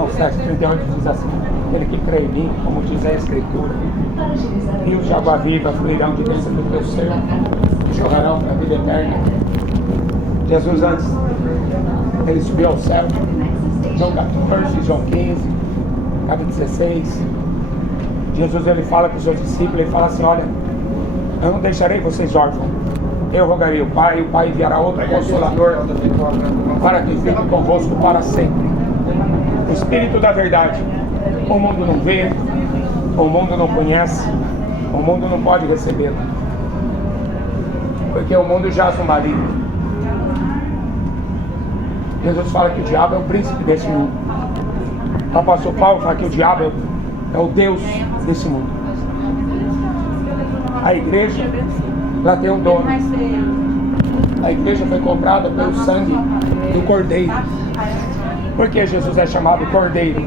João 7,38 diz assim: aquele que crê em mim, como diz a Escritura, rios de água viva fluirão de dentro do teu ser, jorrarão para a vida eterna. Jesus, antes ele subiu ao céu, João 14, João 15, capítulo 16, Jesus ele fala para os seus discípulos, ele fala assim: olha, eu não deixarei vocês órfãos, eu rogarei o Pai, e o Pai enviará outro Consolador para que fique convosco para sempre, o Espírito da verdade. O mundo não vê, o mundo não conhece, o mundo não pode recebê-lo, porque o mundo jaz no maligno. Jesus fala que o diabo é o príncipe desse mundo. O apóstolo Paulo fala que o diabo é o Deus desse mundo. A igreja, ela tem um dono. A igreja foi comprada pelo sangue do Cordeiro. Por que Jesus é chamado Cordeiro?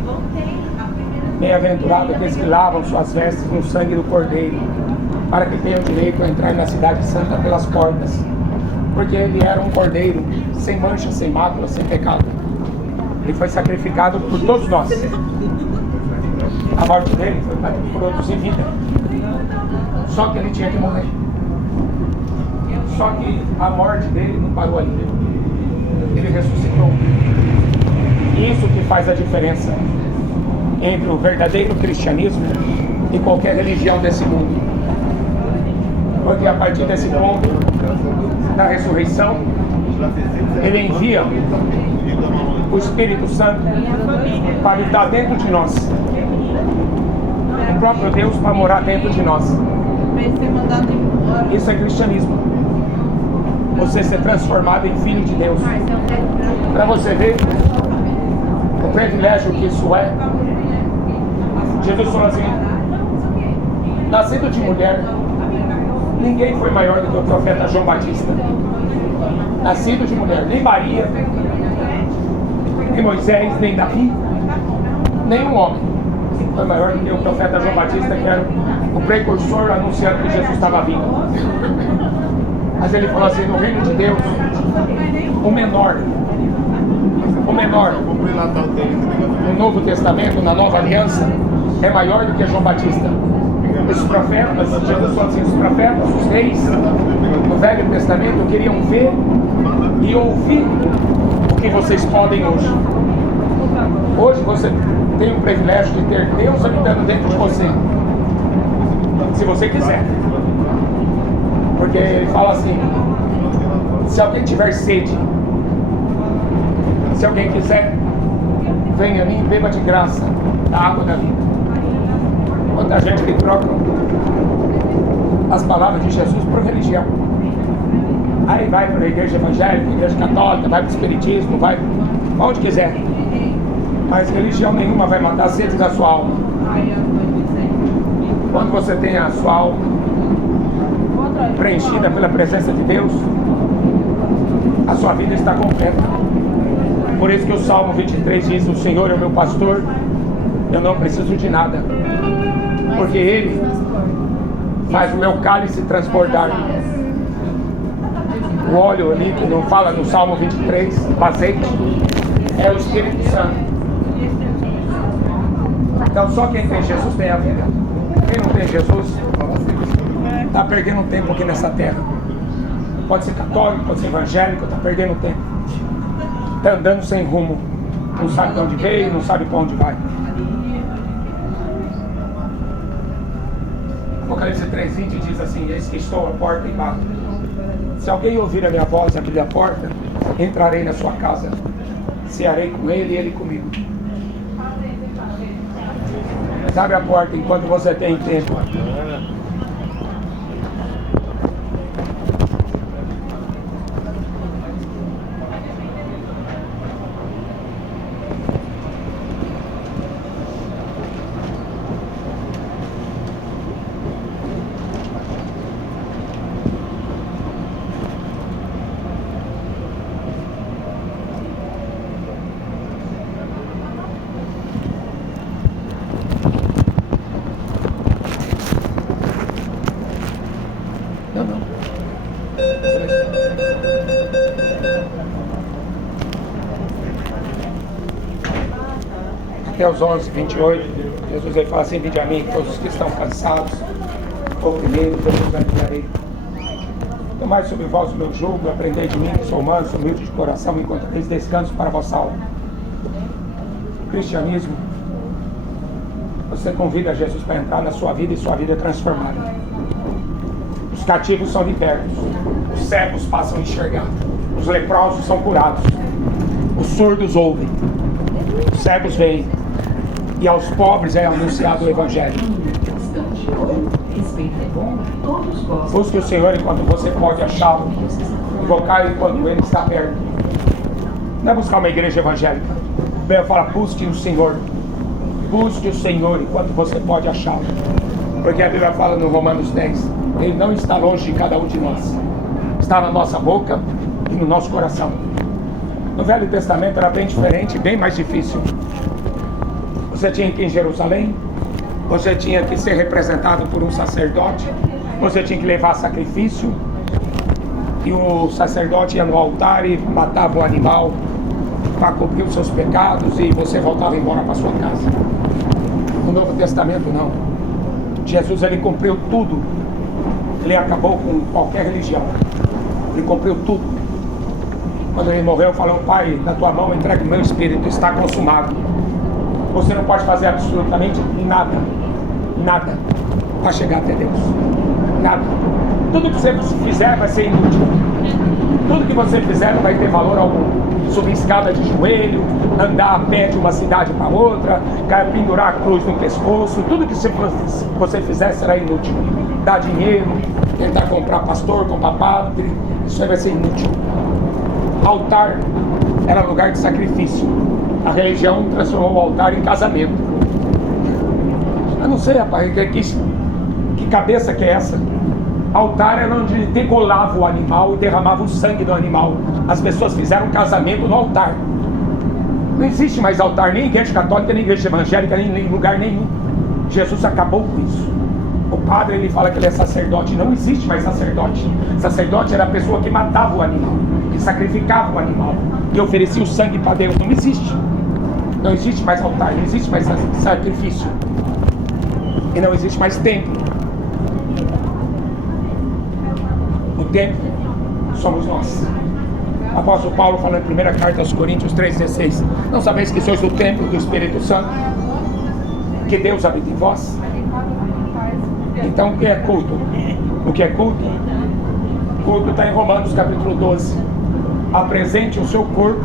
Bem-aventurado aqueles que lavam suas vestes no sangue do Cordeiro, para que tenham direito a entrar na cidade santa pelas portas. Porque ele era um cordeiro sem mancha, sem mácula, sem pecado. Ele foi sacrificado por todos nós. A morte dele foi para produzir vida. Só que ele tinha que morrer. Só que a morte dele não parou ali. Ele ressuscitou. Isso que faz a diferença entre o verdadeiro cristianismo e qualquer religião desse mundo. Porque a partir desse ponto da ressurreição, ele envia o Espírito Santo para estar dentro de nós, o próprio Deus para morar dentro de nós. Isso é cristianismo, você ser transformado em filho de Deus. Para você ver o privilégio que isso é. Jesus falou assim: nascido de mulher, ninguém foi maior do que o profeta João Batista. Nascido de mulher, nem Maria, nem Moisés, nem Davi, nenhum homem foi maior do que o profeta João Batista, que era o precursor anunciando que Jesus estava vindo. Mas ele falou assim: no reino de Deus, o menor no Novo Testamento, na Nova Aliança, é maior do que João Batista. Os profetas, Jesus falou assim, os profetas, os reis do Velho Testamento queriam ver e ouvir o que vocês podem hoje. Hoje você tem o privilégio de ter Deus habitando dentro de você, se você quiser. Porque ele fala assim: se alguém tiver sede, se alguém quiser, venha a mim e beba de graça da água da vida. Quanta gente que troca as palavras de Jesus por religião. Aí vai para a igreja evangélica, igreja católica, vai para o espiritismo, vai para onde quiser. Mas religião nenhuma vai matar a sede da sua alma. Quando você tem a sua alma preenchida pela presença de Deus, a sua vida está completa. Por isso que o Salmo 23 diz: o Senhor é o meu pastor, eu não preciso de nada, porque Ele faz o meu cálice transbordar. O óleo ali, que não fala no Salmo 23, o azeite, é o Espírito Santo. Então só quem tem Jesus tem a vida. Quem não tem Jesus está perdendo tempo aqui nessa terra. Pode ser católico, pode ser evangélico, está perdendo tempo. Está andando sem rumo. Não sabe de onde veio, não sabe para onde vai. Apocalipse 3:20 diz assim: eis que estou à porta e bato. Se alguém ouvir a minha voz e abrir a porta, entrarei na sua casa, cearei com ele e ele comigo. Mas abre a porta enquanto você tem tempo. Mateus 11, 28, Jesus ele fala assim: vinde a mim, todos os que estão cansados, oprimidos, eu vos aliviarei. Tomai sobre vós o meu jugo, aprendei de mim, que sou humano, sou humilde de coração, encontrareis descanso para a vossa alma. O cristianismo, você convida Jesus para entrar na sua vida e sua vida é transformada. Os cativos são libertos, os cegos passam a enxergar, os leprosos são curados, os surdos ouvem, os cegos veem, e aos pobres é anunciado o Evangelho. Busque o Senhor enquanto você pode achá-lo, invocar enquanto Ele está perto. Não é buscar uma igreja evangélica. A Bíblia fala: busque o Senhor. Busque o Senhor enquanto você pode achá-lo. Porque a Bíblia fala no Romanos 10: Ele não está longe de cada um de nós, está na nossa boca e no nosso coração. No Velho Testamento era bem diferente, bem mais difícil. Você tinha que ir em Jerusalém, você tinha que ser representado por um sacerdote, você tinha que levar sacrifício, e o sacerdote ia no altar e matava o animal para cobrir os seus pecados, e você voltava embora para sua casa. No Novo Testamento não. Jesus ele cumpriu tudo. Ele acabou com qualquer religião. Ele cumpriu tudo. Quando ele morreu, falou: Pai, na tua mão entregue o meu espírito, está consumado. Você não pode fazer absolutamente nada, nada, para chegar até Deus. Nada. Tudo que você fizer vai ser inútil. Tudo que você fizer não vai ter valor algum. Subir escada de joelho, andar a pé de uma cidade para outra, pendurar a cruz no pescoço, tudo que você fizer será inútil. Dar dinheiro, tentar comprar pastor, comprar padre, isso aí vai ser inútil. Altar era lugar de sacrifício. A religião transformou o altar em casamento. Eu não sei, rapaz, que cabeça que é essa? Altar era onde degolava o animal e derramava o sangue do animal. As pessoas fizeram casamento no altar. Não existe mais altar, nem igreja católica, nem igreja evangélica, nem em lugar nenhum. Jesus acabou com isso. O padre ele fala que ele é sacerdote. Não existe mais sacerdote. Sacerdote era a pessoa que matava o animal, que sacrificava o animal e oferecia o sangue para Deus. Não existe. Não existe mais altar, não existe mais sacrifício. E não existe mais templo. O templo somos nós. Apóstolo Paulo fala em 1ª carta aos Coríntios 3,16: não sabeis que sois o templo do Espírito Santo, que Deus habita em vós? Então o que é culto? O que é culto? Culto está em Romanos capítulo 12. Apresente o seu corpo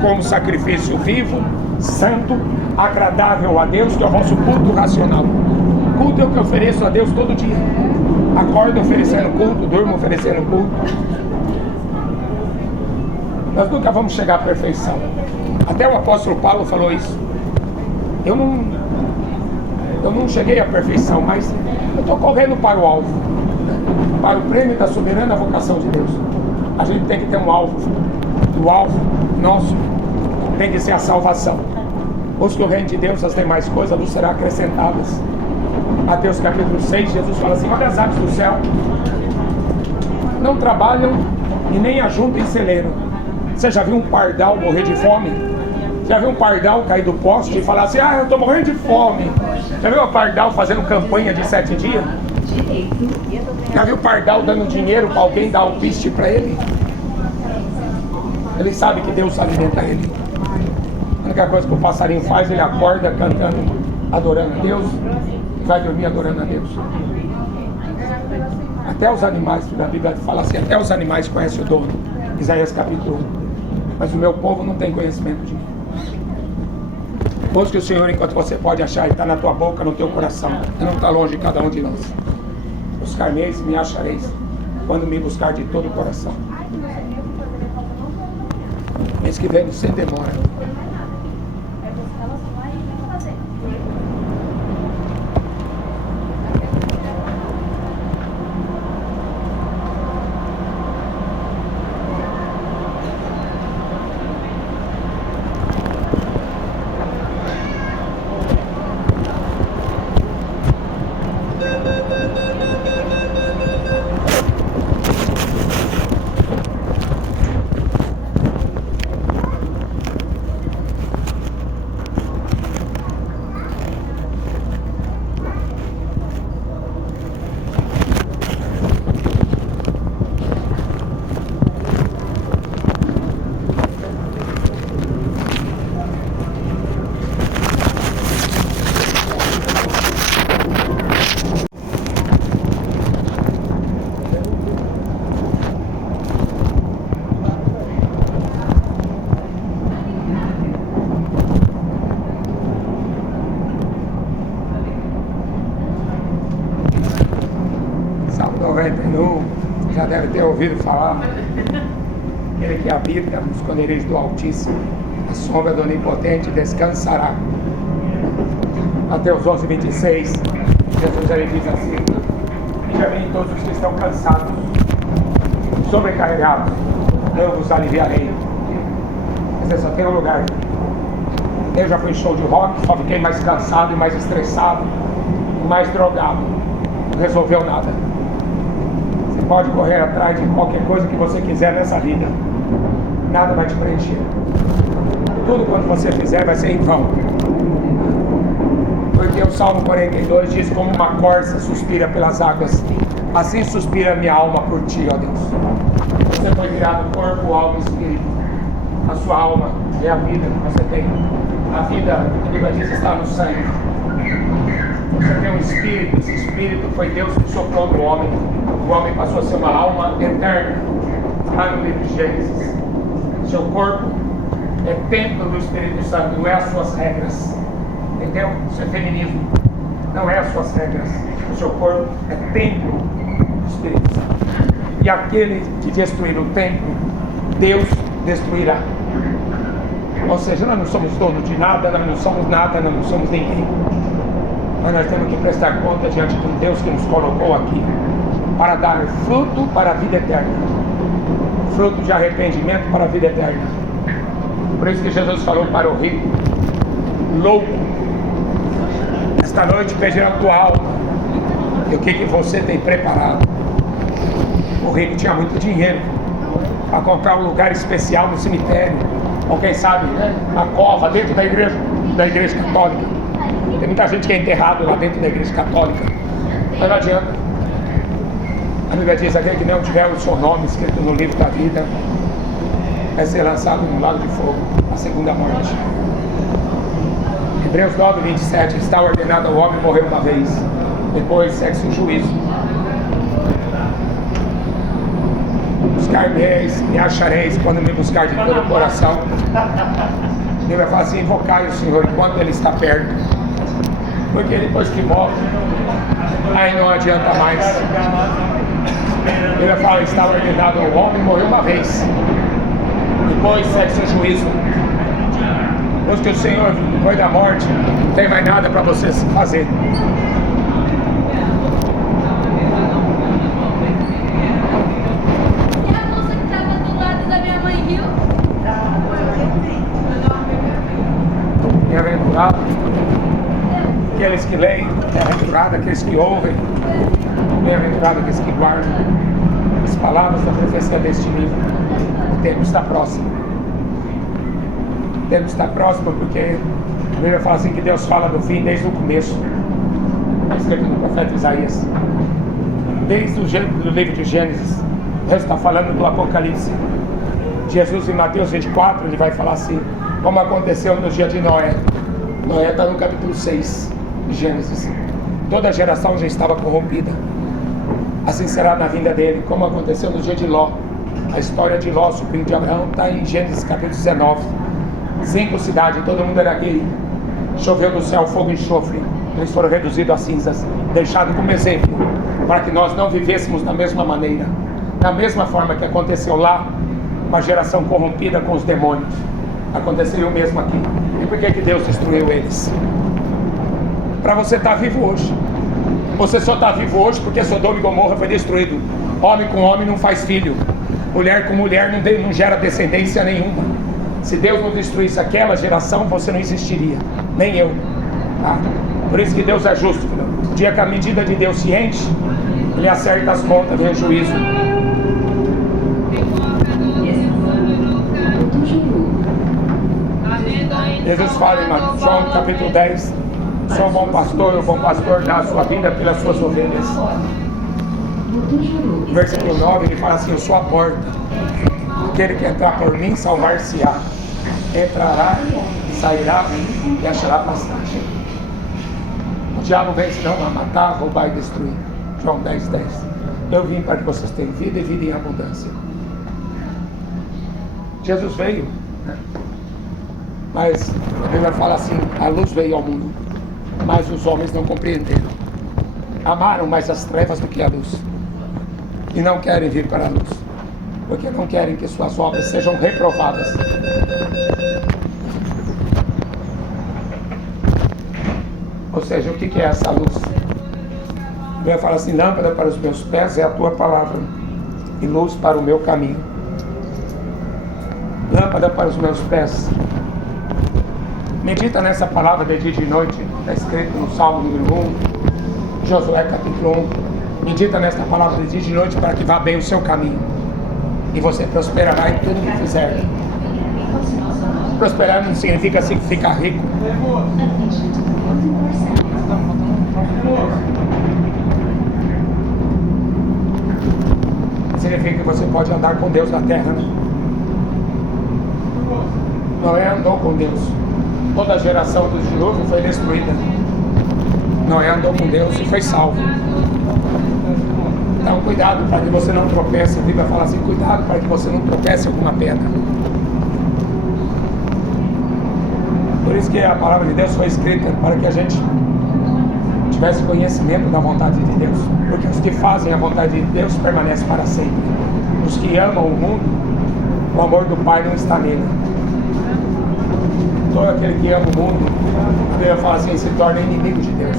como sacrifício vivo, santo, agradável a Deus, que é o vosso culto racional. Culto é o que eu ofereço a Deus todo dia. Acordo oferecendo culto, durmo oferecendo culto. Nós nunca vamos chegar à perfeição. Até o apóstolo Paulo falou isso. Eu não cheguei à perfeição, mas eu estou correndo para o alvo, para o prêmio da soberana vocação de Deus. A gente tem que ter um alvo. O alvo nosso tem que ser a salvação. Busque o reino de Deus, as demais coisas nos serão acrescentadas. Mateus capítulo 6, Jesus fala assim: olha as aves do céu, não trabalham e nem ajuntam em celeiro. Você já viu um pardal morrer de fome? Já viu um pardal cair do poste e falar assim: ah, eu estou morrendo de fome? Já viu um pardal fazendo campanha de 7 dias? Já viu um pardal dando dinheiro para alguém dar um piste para ele? Ele sabe que Deus alimenta ele. A única coisa que o passarinho faz, ele acorda cantando, adorando a Deus, e vai dormir adorando a Deus. Até os animais, a Bíblia fala assim: até os animais conhecem o dono. Isaías capítulo 1. Mas o meu povo não tem conhecimento de mim. Busque o Senhor enquanto você pode achar. Ele está na tua boca, no teu coração. Ele não está longe de cada um de nós. Buscar-me-eis e me achareis, quando me buscar de todo o coração. Mês que vem sem demora. 51, já deve ter ouvido falar. Aquele que habita nos esconderijos do Altíssimo, a sombra do Onipotente descansará. Mateus 11, 26, Jesus ele diz assim: já vem todos os que estão cansados, sobrecarregados, eu vos aliviarei. Quer dizer, só tem um lugar. Eu já fui em show de rock, só fiquei mais cansado e mais estressado, mais drogado. Não resolveu nada. Você pode correr atrás de qualquer coisa que você quiser nessa vida, nada vai te preencher. Tudo quanto você fizer vai ser em vão. Porque o Salmo 42 diz: como uma corça suspira pelas águas, assim suspira a minha alma por ti, ó Deus. Você foi criado corpo, alma e espírito. A sua alma é a vida que você tem. A vida, a Bíblia diz, está no sangue. Você tem um espírito, esse espírito foi Deus que soprou no homem. O homem passou a ser uma alma eterna. Lá no livro de Gênesis. Seu corpo é templo do Espírito Santo, não é as suas regras. Entendeu? Isso é feminismo. Não é as suas regras. O seu corpo é templo do Espírito Santo. E aquele que destruir o templo, Deus destruirá. Ou seja, nós não somos donos de nada, nós não somos nada, nós não somos ninguém. Mas nós temos que prestar conta diante de um Deus que nos colocou aqui para dar fruto para a vida eterna. Fruto de arrependimento para a vida eterna. Por isso que Jesus falou para o rico: louco, esta noite pedirá a tua alma. E o que você tem preparado? O rico tinha muito dinheiro para comprar um lugar especial no cemitério, ou quem sabe, né, a cova dentro da igreja católica. Tem muita gente que é enterrado lá dentro da igreja católica, mas não adianta. A Bíblia diz: aquele que não tiver o seu nome escrito no livro da vida vai ser lançado no lago de fogo, a segunda morte. Hebreus 9, 27, está ordenado ao homem morrer uma vez, depois segue-se o juízo. Buscar-me-eis, me achareis quando me buscar de todo o coração. Ele vai falar assim: invocai o Senhor enquanto Ele está perto, porque depois que morre, aí não adianta mais. Ele vai falar: está ordenado ao homem morrer uma vez, depois segue-se o juízo. Pois que o Senhor, depois da morte, não tem mais nada para você fazer. Bem-aventurado aqueles que leem, bem-aventurado aqueles que ouvem, bem-aventurado aqueles que guardam as palavras da profecia deste livro. O tempo está próximo. O tempo está próximo porque a Bíblia fala assim que Deus fala do fim desde o começo. Está escrito no profeta Isaías. Desde o livro de Gênesis, Deus está falando do Apocalipse. Jesus em Mateus 24, ele vai falar assim: como aconteceu no dia de Noé. Noé está no capítulo 6 de Gênesis. Toda a geração já estava corrompida. Assim será na vinda dele, como aconteceu no dia de Ló. A história de Ló, sobrinho de Abraão, está em Gênesis capítulo 19. 5 cidades, todo mundo era gay. Choveu do céu fogo e enxofre. Eles foram reduzidos a cinzas, deixados como exemplo, para que nós não vivêssemos da mesma maneira. Da mesma forma que aconteceu lá, uma geração corrompida com os demônios. Aconteceria o mesmo aqui. E por que Deus destruiu eles? Para você estar vivo hoje. Você só está vivo hoje porque Sodoma e Gomorra foi destruído. Homem com homem não faz filho. Mulher com mulher não gera descendência nenhuma. Se Deus não destruísse aquela geração, você não existiria. Nem eu. Tá? Por isso que Deus é justo. Filho. O dia que a medida de Deus se enche, Ele acerta as contas, vem o juízo. Jesus fala em João capítulo 10: sou bom pastor, o bom pastor dá a sua vida pelas suas ovelhas. No versículo 9 ele fala assim: eu sou a porta, aquele que entrar por mim salvar-se-á, entrará, sairá e achará pastagem. O diabo vem senão a matar, roubar e destruir. João 10, 10. Eu vim para que vocês tenham vida e vida em abundância. Jesus veio, né? Mas a Bíblia fala assim: a luz veio ao mundo, mas os homens não compreenderam. Amaram mais as trevas do que a luz, e não querem vir para a luz, porque não querem que suas obras sejam reprovadas. Ou seja, o que é essa luz? A Bíblia fala assim: lâmpada para os meus pés é a tua palavra e luz para o meu caminho. Lâmpada para os meus pés. Medita nessa palavra de dia e de noite. Está escrito no Salmo número 1, Josué capítulo 1. Medita nesta palavra de dia e de noite para que vá bem o seu caminho e você prosperará em tudo que fizer. Prosperar não significa ficar rico. Significa que você pode andar com Deus na terra, né? Noé andou com Deus. Toda a geração do dilúvio foi destruída. Noé andou com Deus e foi salvo. Então cuidado para que você não tropece. A Bíblia fala assim: cuidado para que você não tropece em alguma pedra. Por isso que a palavra de Deus foi escrita para que a gente tivesse conhecimento da vontade de Deus, porque os que fazem a vontade de Deus permanecem para sempre. Os que amam o mundo, o amor do Pai não está nele. Todo aquele que ama o mundo, a Bíblia fala assim, se torna inimigo de Deus,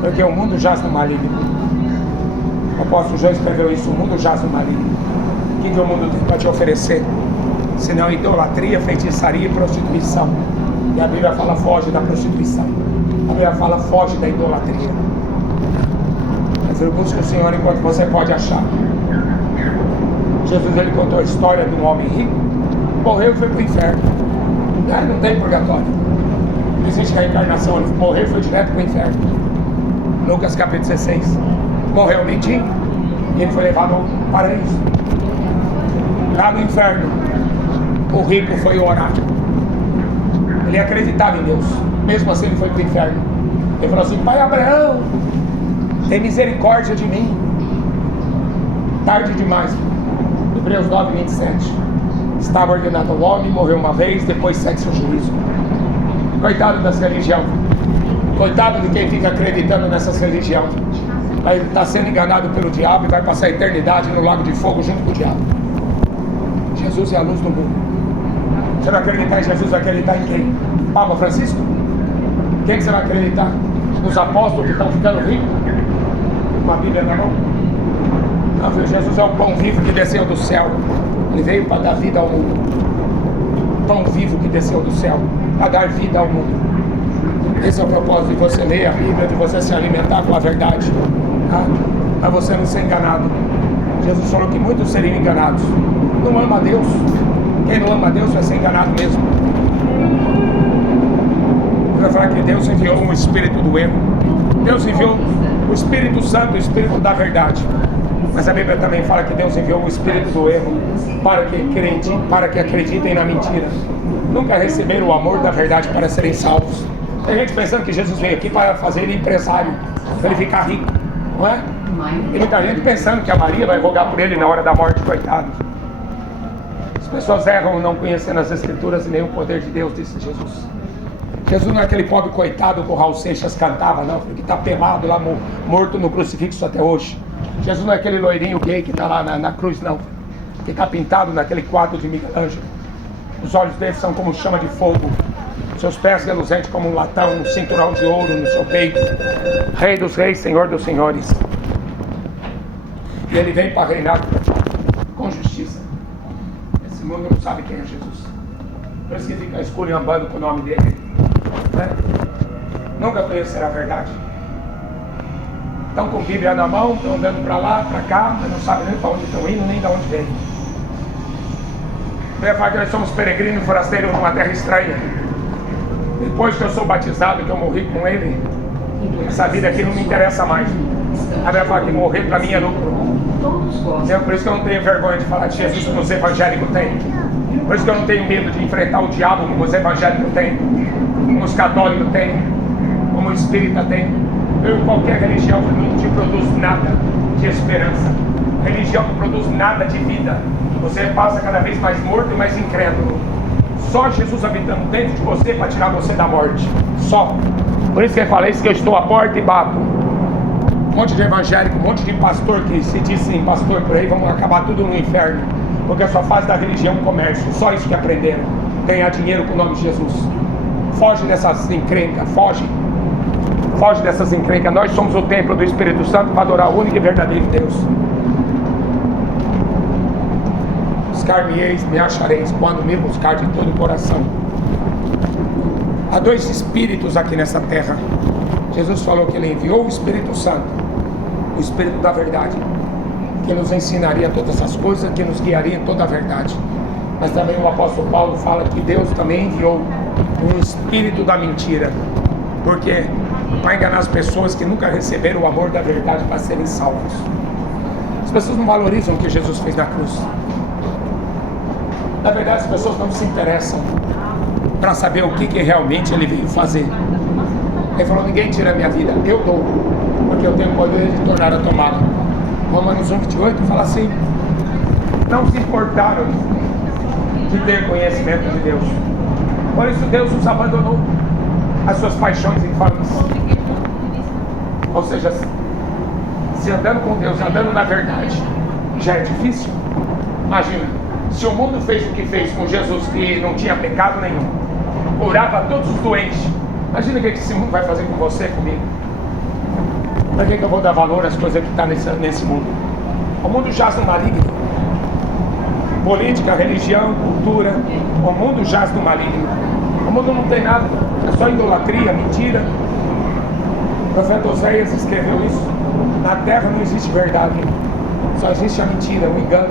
porque o mundo jaz no maligno. O apóstolo João escreveu isso: o mundo jaz no maligno. O que o mundo tem para te oferecer? Senão idolatria, feitiçaria e prostituição. E a Bíblia fala: foge da prostituição. A Bíblia fala: foge da idolatria. Mas eu busco o Senhor enquanto você pode achar. Jesus, ele contou a história de um homem rico, morreu e foi para o inferno. Não tem purgatório, não existe reencarnação. Ele morreu e foi direto para o inferno. Lucas capítulo 16. Morreu o mendigo e ele foi levado ao paraíso. Lá no inferno, o rico foi orar. Ele acreditava em Deus, mesmo assim ele foi para o inferno. Ele falou assim: Pai Abraão, tem misericórdia de mim. Tarde demais. Hebreus 9, 27. Estava ordenado ao homem, morreu uma vez, depois segue seu juízo. Coitado das religiões. Coitado de quem fica acreditando nessas religiões. Vai estar sendo enganado pelo diabo e vai passar a eternidade no lago de fogo junto com o diabo. Jesus é a luz do mundo. Você vai acreditar em Jesus, vai acreditar em quem? Papa Francisco? Quem que você vai acreditar? Nos apóstolos que estão ficando ricos? Com a Bíblia na mão? Não, viu? Jesus é o pão vivo que desceu do céu. Ele veio para dar vida ao mundo. Pão vivo que desceu do céu para dar vida ao mundo. Esse é o propósito de você ler a Bíblia, de você se alimentar com a verdade, tá? Para você não ser enganado. Jesus falou que muitos seriam enganados. Não ama a Deus. Quem não ama a Deus vai ser enganado mesmo. Vai falar que Deus enviou um espírito do erro. Deus enviou o Espírito Santo, o Espírito da verdade. Mas a Bíblia também fala que Deus enviou o Espírito do erro para que acreditem na mentira. Nunca receberam o amor da verdade para serem salvos. Tem gente pensando que Jesus veio aqui para fazer ele empresário, para ele ficar rico, não é? E muita gente pensando que a Maria vai rogar por ele na hora da morte, coitado. As pessoas erram não conhecendo as Escrituras e nem o poder de Deus, disse Jesus. Jesus não é aquele pobre coitado que o Raul Seixas cantava, não, que está pelado lá, morto no crucifixo até hoje. Jesus não é aquele loirinho gay que está lá na cruz, não, que está pintado naquele quadro de Miguel Ângelo. Os olhos dele são como chama de fogo, seus pés reluzentes como um latão, um cinturão de ouro no seu peito. Rei dos reis, Senhor dos senhores. E ele vem para reinar com justiça. Esse mundo não sabe quem é Jesus. Por isso que fica esculhambando com o nome dele, né? Nunca conhecerá a verdade. Estão com a Bíblia na mão, estão andando para lá, para cá, mas não sabem nem para onde estão indo, nem de onde vêm. Vai falar que nós somos peregrinos e forasteiros numa terra estranha. Depois que eu sou batizado, que eu morri com ele, essa vida aqui não me interessa mais. A Bíblia fala que morrer para mim é lucro. Por isso que eu não tenho vergonha de falar de Jesus como os evangélicos têm. Por isso que eu não tenho medo de enfrentar o diabo como os evangélicos têm, como os católicos têm, como o espírita tem. Qualquer religião não te produz nada de esperança. Religião não produz nada de vida. Você passa cada vez mais morto e mais incrédulo. Só Jesus habitando dentro de você para tirar você da morte. Só. Por isso que ele fala isso, que eu estou à porta e bato. Um monte de evangélico, um monte de pastor que se diz sim, pastor por aí, vamos acabar tudo no inferno. Porque só faz da religião um comércio, só isso que aprenderam. Ganhar dinheiro com o nome de Jesus. Foge dessas encrencas, foge. Foge dessas encrencas. Nós somos o templo do Espírito Santo para adorar o único e verdadeiro Deus. Buscar-me-eis, me achareis, quando me buscar de todo o coração. Há dois espíritos aqui nessa terra. Jesus falou que Ele enviou o Espírito Santo, o Espírito da verdade, que nos ensinaria todas essas coisas, que nos guiaria em toda a verdade. Mas também o apóstolo Paulo fala que Deus também enviou um espírito da mentira. Por quê? Para enganar as pessoas que nunca receberam o amor da verdade para serem salvos. As pessoas não valorizam o que Jesus fez na cruz. Na verdade, as pessoas não se interessam para saber o que realmente Ele veio fazer. Ele falou, ninguém tira a minha vida, eu dou, porque eu tenho o poder de tornar a tomada. Romanos 1:28 fala assim, não se importaram de ter conhecimento de Deus. Por isso Deus os abandonou as suas paixões infames. Ou seja, se andando com Deus, andando na verdade, já é difícil. Imagina, se o mundo fez o que fez com Jesus, que não tinha pecado nenhum, curava todos os doentes, imagina o que esse mundo vai fazer com você, comigo. Para que eu vou dar valor às coisas que estão nesse mundo? O mundo jaz no maligno. Política, religião, cultura, o mundo jaz no maligno. O mundo não tem nada, é só idolatria, mentira. O profeta Oséias escreveu isso. Na terra não existe verdade, só existe a mentira, o engano.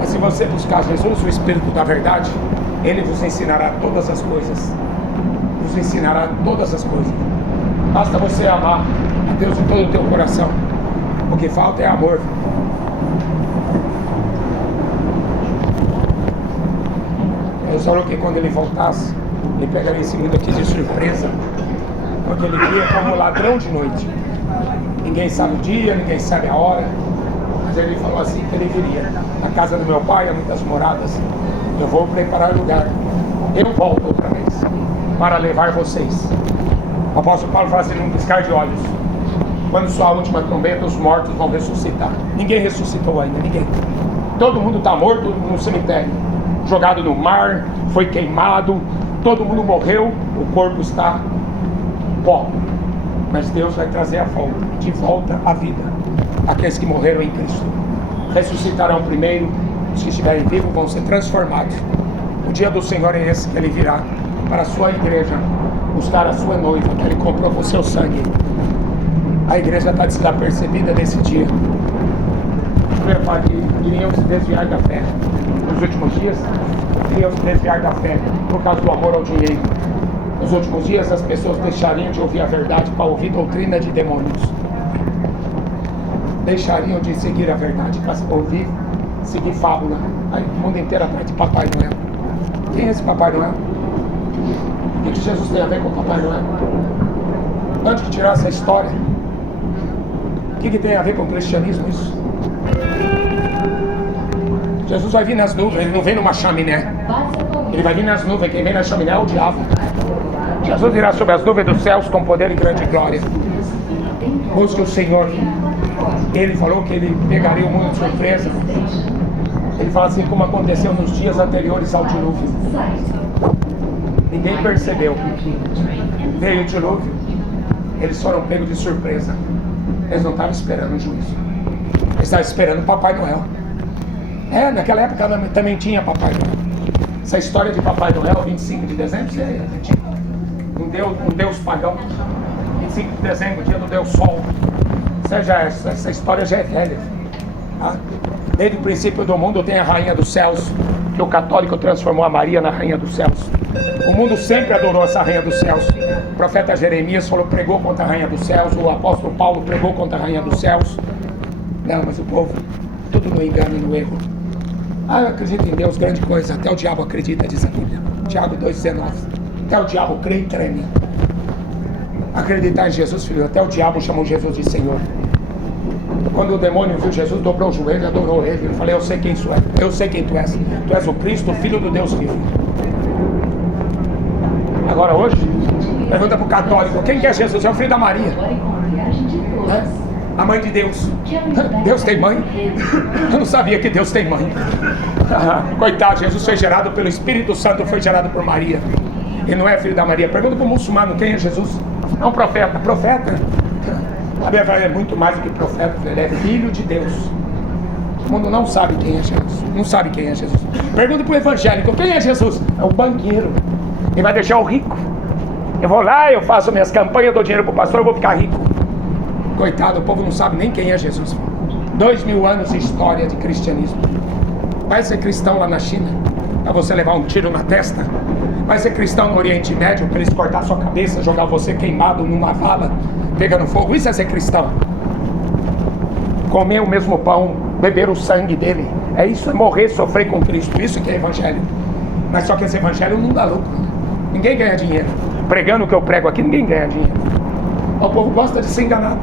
Mas se você buscar Jesus, o Espírito da verdade, Ele vos ensinará todas as coisas. Vos ensinará todas as coisas. Basta você amar a Deus de todo o teu coração. O que falta é amor. Deus falou que quando Ele voltasse, Ele pegaria esse mundo aqui de surpresa, porque Ele via como ladrão de noite. Ninguém sabe o dia, ninguém sabe a hora, mas Ele falou assim que Ele viria. Na casa do meu Pai há muitas moradas, eu vou preparar lugar. Eu volto outra vez para levar vocês. O apóstolo Paulo fala assim, num piscar de olhos, quando soar a última trombeta, os mortos vão ressuscitar. Ninguém ressuscitou ainda, ninguém. Todo mundo está morto no cemitério, jogado no mar, foi queimado, todo mundo morreu, o corpo está pó. Mas Deus vai trazer de volta a vida aqueles que morreram em Cristo. Ressuscitarão primeiro, os que estiverem vivos vão ser transformados. O dia do Senhor é esse, que Ele virá para a sua igreja buscar a sua noiva, que Ele comprou com seu sangue. A igreja está desapercebida nesse dia. Iriam se desviar da fé. Nos últimos dias, iriam se desviar da fé por causa do amor ao dinheiro. Nos últimos dias, as pessoas deixariam de ouvir a verdade para ouvir doutrina de demônios. Deixariam de seguir a verdade para ouvir, seguir fábula. Aí o mundo inteiro atrás de Papai Noel. Quem é esse Papai Noel? O que Jesus tem a ver com Papai Noel? Antes de tirar essa história, o que tem a ver com o cristianismo isso? Jesus vai vir nas nuvens, Ele não vem numa chaminé. Ele vai vir nas nuvens, quem vem na chaminé é o diabo. Jesus virá sobre as nuvens dos céus com poder e grande glória. Busque o Senhor. Ele falou que Ele pegaria o mundo de surpresa. Ele fala assim como aconteceu nos dias anteriores ao dilúvio. Ninguém percebeu. Veio o dilúvio. Eles foram pegos de surpresa. Eles não estavam esperando o juízo. Eles estavam esperando o Papai Noel. Naquela época também tinha Papai Noel. Essa história de Papai Noel, 25 de dezembro, um Deus pagão. 25 de dezembro, dia do Deus Sol. Ou seja, essa história já é velha. Tá? Desde o princípio do mundo tem a Rainha dos Céus, que o católico transformou a Maria na Rainha dos Céus. O mundo sempre adorou essa Rainha dos Céus. O profeta Jeremias pregou contra a Rainha dos Céus. O apóstolo Paulo pregou contra a Rainha dos Céus. Não, mas o povo, tudo no engano e no erro. Eu acredito em Deus, grande coisa. Até o diabo acredita, diz a Bíblia. Tiago 2,19. Até o diabo crê e treme. Acreditar em Jesus, filho. Até o diabo chamou Jesus de Senhor. Quando o demônio viu Jesus, dobrou o joelho e adorou Ele. Ele falou, eu sei quem tu és. Eu sei quem tu és. Tu és o Cristo, o Filho do Deus vivo. Agora hoje, pergunta para o católico, quem que é Jesus? É o filho da Maria. A mãe de Deus. Deus tem mãe? Eu não sabia que Deus tem mãe. Coitado, Jesus foi gerado pelo Espírito Santo, foi gerado por Maria. Ele não é filho da Maria. Pergunta para o muçulmano quem é Jesus. É um profeta. Profeta? A Bíblia fala, é muito mais do que profeta. Ele é filho de Deus. O mundo não sabe quem é Jesus. Não sabe quem é Jesus. Pergunta para o evangélico quem é Jesus. É o banqueiro. Ele vai deixar o rico. Eu vou lá, eu faço minhas campanhas, dou dinheiro para o pastor, eu vou ficar rico. Coitado, o povo não sabe nem quem é Jesus. 2000 anos de história de cristianismo. Vai ser cristão lá na China para você levar um tiro na testa? Vai ser cristão no Oriente Médio para eles cortar sua cabeça, jogar você queimado numa vala, pegando fogo? Isso é ser cristão. Comer o mesmo pão, beber o sangue dele. É isso, é morrer, sofrer com Cristo. Isso que é evangelho. Mas só que esse evangelho não dá lucro. Ninguém ganha dinheiro. Pregando o que eu prego aqui, ninguém ganha dinheiro. O povo gosta de ser enganado.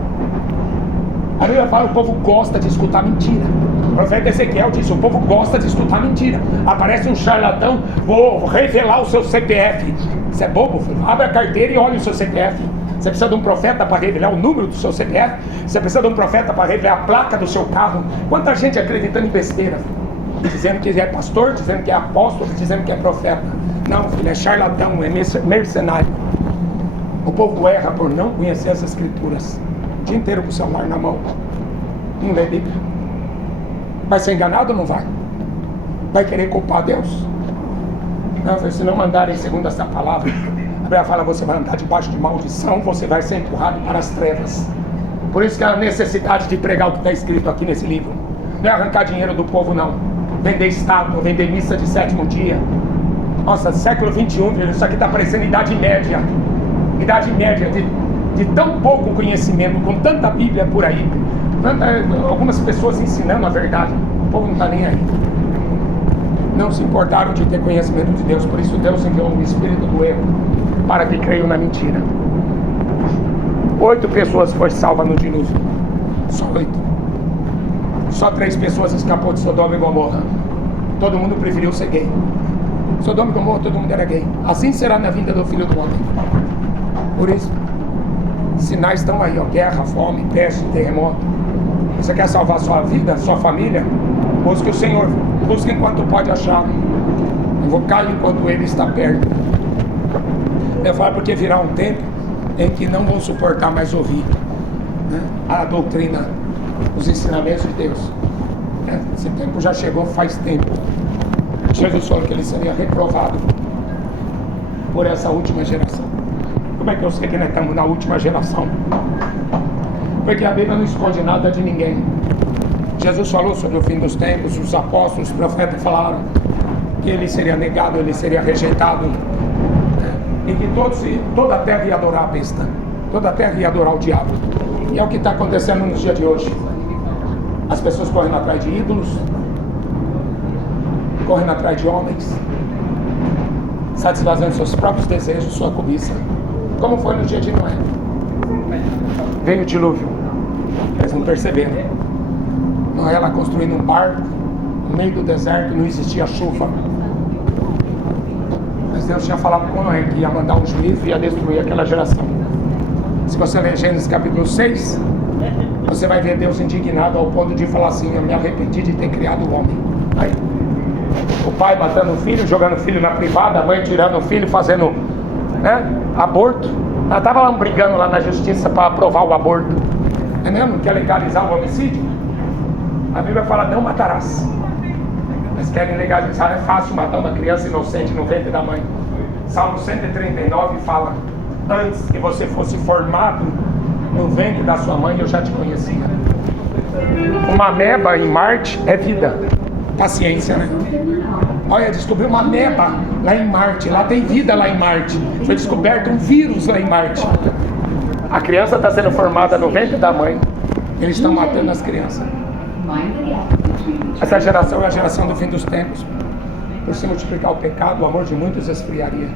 A Bíblia fala, o povo gosta de escutar mentira. O profeta Ezequiel disse, o povo gosta de escutar mentira. Aparece um charlatão, vou revelar o seu CPF. Você é bobo, filho? Abre a carteira e olha o seu CPF. Você precisa de um profeta para revelar o número do seu CPF? Você precisa de um profeta para revelar a placa do seu carro? Quanta gente acreditando em besteira, filho? Dizendo que é pastor, dizendo que é apóstolo, dizendo que é profeta. Não, filho, é charlatão, é mercenário. O povo erra por não conhecer as escrituras. O dia inteiro com o celular na mão, não lê Bíblia. Vai ser enganado ou não vai? Vai querer culpar Deus? Não, se não andarem segundo essa palavra, a Bíblia fala, você vai andar debaixo de maldição, você vai ser empurrado para as trevas. Por isso que há a necessidade de pregar o que está escrito aqui nesse livro. Não é arrancar dinheiro do povo, não. Vender estátua, vender missa de sétimo dia. Nossa, século 21, isso aqui está parecendo Idade Média. Idade Média, de tão pouco conhecimento, com tanta Bíblia por aí, algumas pessoas ensinando a verdade, o povo não está nem aí. Não se importaram de ter conhecimento de Deus, por isso Deus enviou o espírito do erro, para que creiam na mentira. 8 pessoas foram salvas no dilúvio, só 8. Só 3 pessoas escapou de Sodoma e Gomorra. Todo mundo preferiu ser gay. Sodoma e Gomorra, todo mundo era gay. Assim será na vinda do Filho do Homem. Por isso, sinais estão aí, ó, guerra, fome, peste, terremoto. Você quer salvar sua vida, sua família? Busque o Senhor, busque enquanto pode achar. Invocai enquanto Ele está perto. Eu falo porque virá um tempo em que não vão suportar mais ouvir, né, a doutrina, os ensinamentos de Deus. Esse tempo já chegou faz tempo. Jesus falou que ele seria reprovado por essa última geração. Como é que eu sei que nós estamos na última geração? Porque a Bíblia não esconde nada de ninguém. Jesus falou sobre o fim dos tempos, os apóstolos, os profetas falaram que ele seria negado, ele seria rejeitado, e que toda a terra ia adorar a besta, toda a terra ia adorar o diabo. E é o que está acontecendo nos dias de hoje. As pessoas correndo atrás de ídolos, correndo atrás de homens, satisfazendo seus próprios desejos, sua cobiça. Como foi no dia de Noé? Veio o dilúvio, eles não perceberam. Noé lá construindo um barco no meio do deserto, não existia chuva. Mas Deus tinha falado com Noé que ia mandar um juízo e ia destruir aquela geração. Se você ler Gênesis capítulo 6, você vai ver Deus indignado ao ponto de falar assim: eu me arrependi de ter criado o homem. Aí, o pai matando o filho, jogando o filho na privada, a mãe tirando o filho, fazendo, né, aborto. Ela estava lá brigando lá na justiça para aprovar o aborto. É mesmo? Quer legalizar o homicídio? A Bíblia fala, não matarás. Mas querem legalizar, é fácil matar uma criança inocente no ventre da mãe. Salmo 139 fala, antes que você fosse formado no ventre da sua mãe, eu já te conhecia. Uma ameba em Marte é vida. Paciência, né? Olha, descobriu uma ameba lá em Marte. Lá tem vida lá em Marte. Foi descoberto um vírus lá em Marte. A criança está sendo formada no ventre da mãe. Eles estão matando as crianças. Essa geração é a geração do fim dos tempos. Por se multiplicar o pecado, o amor de muitos esfriaria.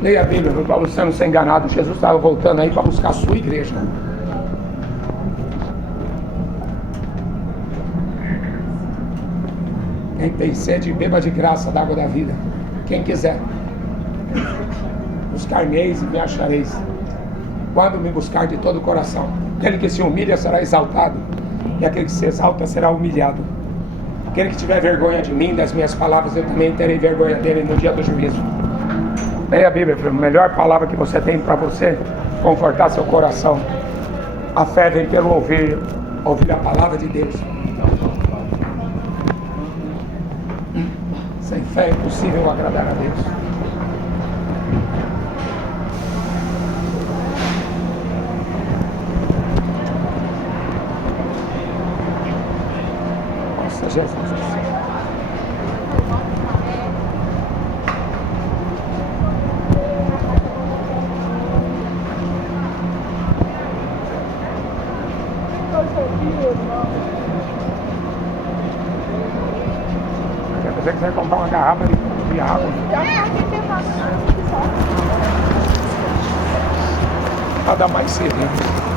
Leia a Bíblia, para você não ser enganado. Jesus estava voltando aí para buscar a sua igreja. Quem tem sede, beba de graça da água da vida. Quem quiser. Buscar-me-eis e me achareis, quando me buscar de todo o coração. Aquele que se humilha será exaltado, e aquele que se exalta será humilhado. Aquele que tiver vergonha de mim, das minhas palavras, eu também terei vergonha dele no dia do juízo. Leia a Bíblia, a melhor palavra que você tem para você confortar seu coração. A fé vem pelo ouvir a palavra de Deus. Sem fé é impossível agradar a Deus. Nossa, Jesus. Quer dizer que você vai comprar uma garrafa de água? Para dar mais cedo.